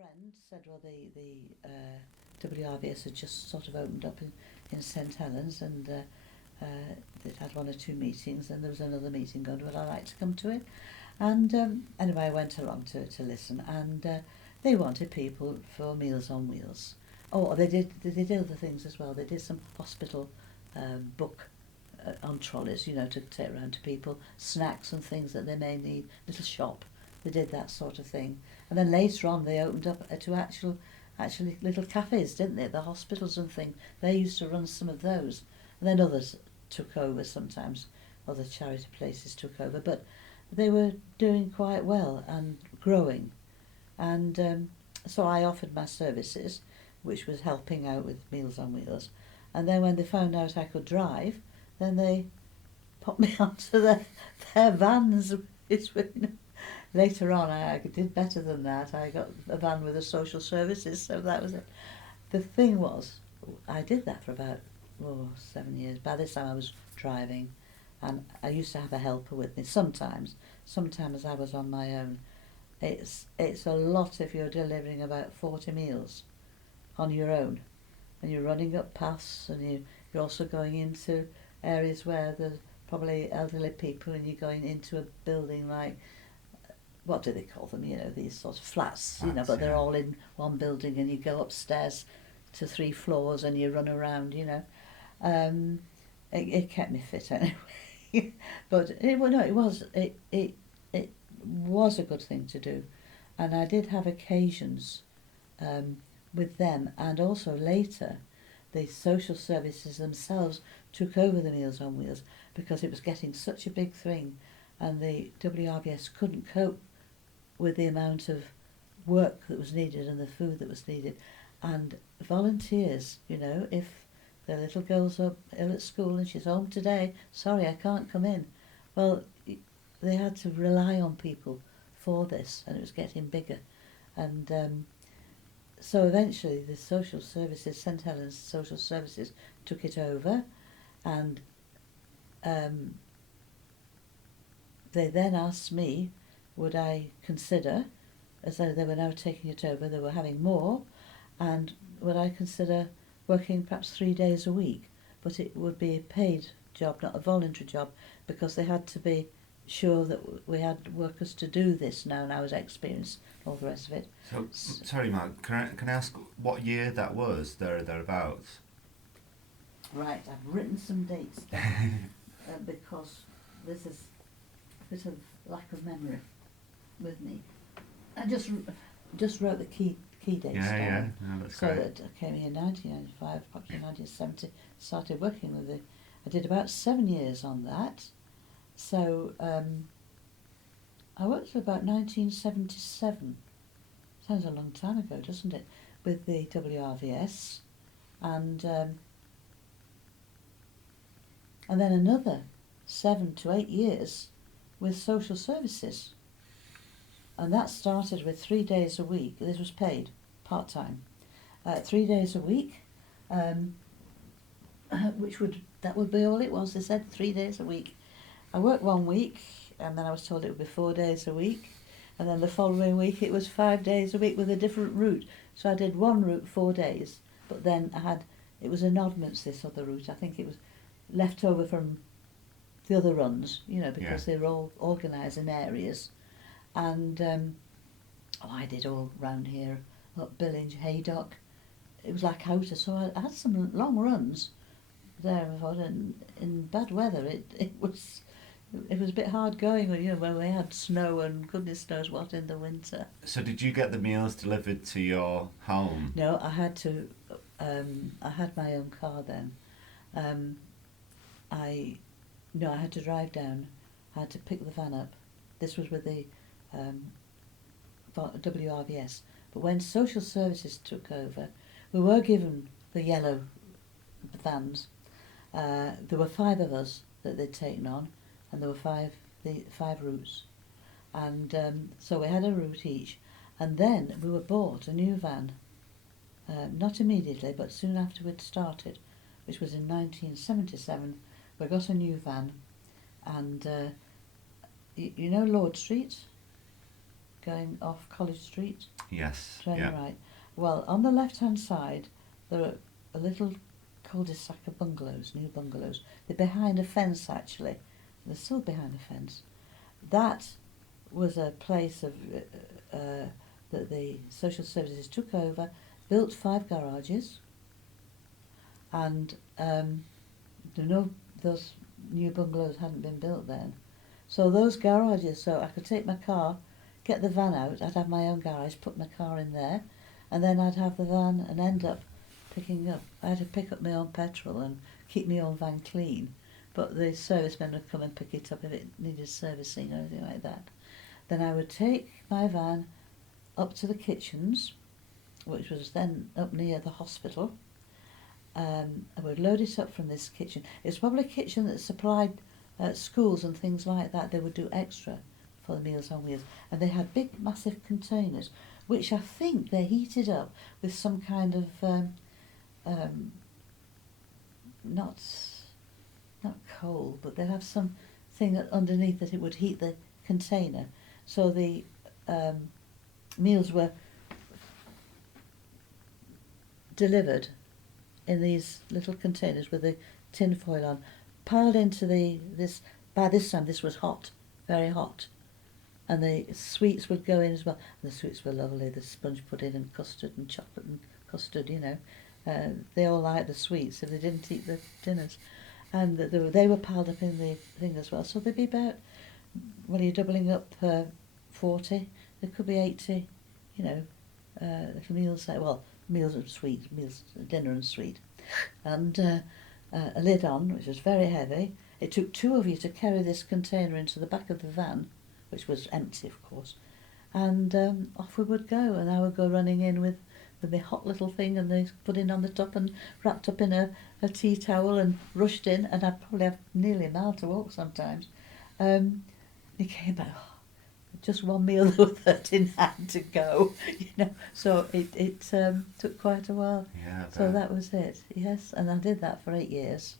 friend said, well, the WRVS had just sort of opened up in St Helens, and they'd had one or two meetings, and there was another meeting going. Would I like to come to it? And anyway, I went along to listen, and they wanted people for Meals on Wheels. Oh, they did other things as well. They did some hospital book on trolleys, you know, to take around to people, snacks and things that they may need, little shop. They did that sort of thing. And then later on they opened up to actually little cafes, didn't they? The hospitals and things. They used to run some of those. And then others took over sometimes. Other charity places took over. But they were doing quite well and growing. And so I offered my services, which was helping out with Meals on Wheels. And then when they found out I could drive, then they popped me onto their vans. Later on, I did better than that. I got a van with the social services, so that was it. The thing was, I did that for about 7 years. By this time I was driving, and I used to have a helper with me sometimes. Sometimes I was on my own. It's a lot if you're delivering about 40 meals on your own, and you're running up paths, and you're also going into areas where there's probably elderly people, and you're going into a building like, what do they call them, you know, these sort of flats, you know, but they're all in one building, and you go upstairs to 3 floors and you run around, you know. It kept me fit anyway. But it was a good thing to do. And I did have occasions with them, and also later the social services themselves took over the Meals on Wheels because it was getting such a big thing, and the WRVS couldn't cope with the amount of work that was needed and the food that was needed. And volunteers, you know, if the little girl's up ill at school and she's home today, sorry, I can't come in. Well, they had to rely on people for this, and it was getting bigger. And so eventually the social services, St Helens Social Services, took it over, and they then asked me, would I consider, as though they were now taking it over, they were having more, and would I consider working perhaps 3 days a week, but it would be a paid job, not a voluntary job, because they had to be sure that we had workers to do this now, and I was experienced, all the rest of it. So, sorry, Mark, can I ask what year that was, thereabouts? Right, I've written some dates down, because this is a bit of lack of memory with me. I just wrote the key dates down. Yeah, no, that's so great. that I came here in 1995, probably 1970, started working with it. I did about 7 years on that. So I worked till about 1977. Sounds a long time ago, doesn't it? With the WRVS, and then another 7 to 8 years with social services. And that started with 3 days a week. This was paid, part-time. 3 days a week, that would be all it was. They said 3 days a week. I worked 1 week, and then I was told it would be 4 days a week. And then the following week it was 5 days a week with a different route. So I did one route 4 days, but then it was an oddments, this other route. I think it was left over from the other runs, you know, because they were all organised in areas. And I did all round here, up Billinge, Haydock. It was like outer, so I had some long runs there. And in bad weather, it was a bit hard going, you know, when we had snow and goodness knows what in the winter. So did you get the meals delivered to your home? No, I had to. I had my own car then. I had to drive down. I had to pick the van up. This was with the WRVS. But when social services took over, we were given the yellow vans. There were 5 of us that they'd taken on, and there were 5 routes. And so we had a route each. And then we were bought a new van, not immediately, but soon after we'd started, which was in 1977. We got a new van, and you know Lord Street? going off College Street, Yes. turning Yeah. right. Well, on the left-hand side, there are a little cul-de-sac of bungalows, new bungalows. They're behind a fence, actually. They're still behind a fence. That was a place of that the social services took over, built 5 garages, and those new bungalows hadn't been built then. So those garages, so I could take my car, get the van out, I'd have my own garage, put my car in there, and then I'd have the van and end up picking up. I had to pick up my own petrol and keep my own van clean, but the servicemen would come and pick it up if it needed servicing or anything like that. Then I would take my van up to the kitchens, which was then up near the hospital. I would load it up from this kitchen. It's probably a kitchen that supplied schools and things like that. They would do extra for the Meals on Wheels. And they had big, massive containers, which I think they heated up with some kind of, not coal, but they'd have some thing underneath that it would heat the container. So the meals were delivered in these little containers with the tin foil on, piled into this. By this time, this was hot, very hot, and the sweets would go in as well. And the sweets were lovely. The sponge pudding and custard and chocolate and custard. You know, they all liked the sweets, if they didn't eat the dinners, and they were piled up in the thing as well. So there'd be about, well, you're doubling up 40. There could be 80. You know, little meals. Well, meals and sweet, meals, dinner and sweet, and a lid on, which was very heavy. It took 2 of you to carry this container into the back of the van, which was empty, of course, and off we would go, and I would go running in with the hot little thing and the pudding on the top and wrapped up in a tea towel and rushed in, and I'd probably have nearly a mile to walk sometimes. He came back, just one meal, there were 13 had to go, you know, so it took quite a while. Yeah. So that was it, yes, and I did that for 8 years.